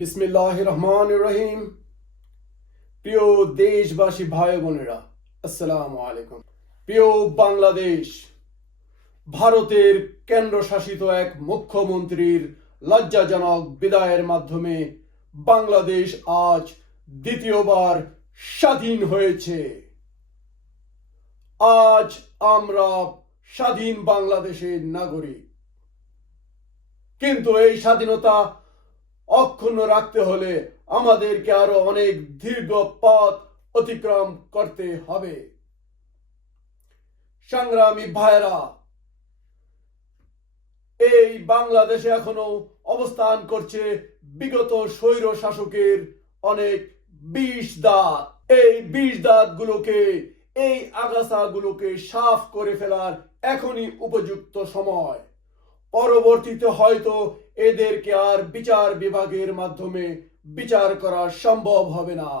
বিসমিল্লাহ রহমান রহিম প্রিয় দেশবাসী ভাই বোনেরা আসসালামু আলাইকুম। প্রিয় বাংলাদেশ, ভারতের কেন্দ্রশাসিত এক মুখ্যমন্ত্রীর লজ্জাজনক বিদায়ের মাধ্যমে বাংলাদেশ আজ দ্বিতীয়বার স্বাধীন হয়েছে। আজ আমরা স্বাধীন বাংলাদেশের নাগরিক। কিন্তু এই স্বাধীনতা অক্ষুণ্ণ রাখতে হলে আমাদেরকে আরও অনেক দীর্ঘ পথ অতিক্রম করতে হবে। সংগ্রামী ভাইরা এই বাংলাদেশে এখনও অবস্থান করছে বিগত স্বৈর শাসকের অনেক বিষ দাঁত। এই বিষ দাঁত গুলোকে এই আগাছা গুলোকে সাফ করে ফেলার এখনই উপযুক্ত সময়। পরবর্তীতে হয়তো এদেরকে আর বিচার বিভাগের মাধ্যমে বিচার করা সম্ভব হবে না।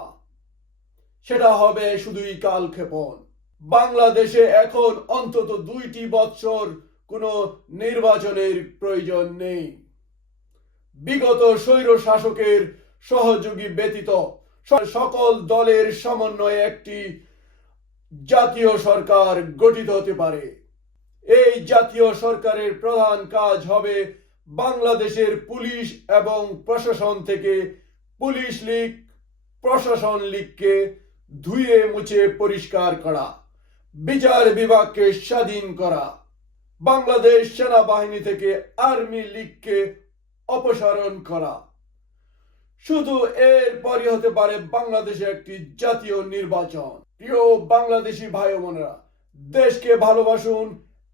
সেটা হবে শুধুই কালক্ষেপণ। বাংলাদেশে এখন অন্তত দুইটি বৎসর কোনো নির্বাচনের প্রয়োজন নেই। বিগত স্বৈর শাসকের সহযোগী ব্যতীত সকল দলের সমন্বয়ে একটি জাতীয় সরকার গঠিত হতে পারে। এই জাতীয় সরকারের প্রধান কাজ হবে বাংলাদেশের পুলিশ এবং প্রশাসন থেকে পুলিশ লীগ, প্রশাসন লীগকে ধুয়ে মুছে পরিষ্কার করা, বিচার বিভাগকে স্বাধীন করা, বাংলাদেশ সেনাবাহিনী থেকে আর্মি লীগকে অপসারণ করা। শুধু এর পরই হতে পারে বাংলাদেশে একটি জাতীয় নির্বাচন। প্রিয় বাংলাদেশি ভাই বোনেরা দেশকে ভালোবাসুন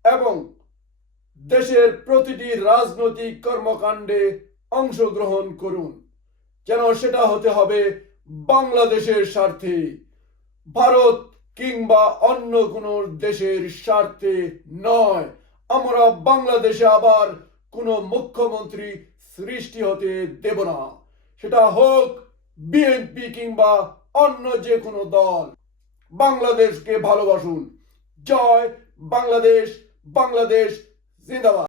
এবং দেশের প্রতিটি রাজনৈতিক কর্মকাণ্ডে অংশগ্রহণ করুন। যেন সেটা হতে হবে বাংলাদেশের স্বার্থে। ভারত কিংবা অন্য কোনো দেশের স্বার্থে নয়। আমরা বাংলাদেশে আবার কোনো মুখ্যমন্ত্রী সৃষ্টি হতে দেব না। সেটা হোক বিএনপি কিংবা অন্য যে কোনো দল। বাংলাদেশকে ভালোবাসুন। জয় বাংলাদেশ বাংলাদেশ Zindabad.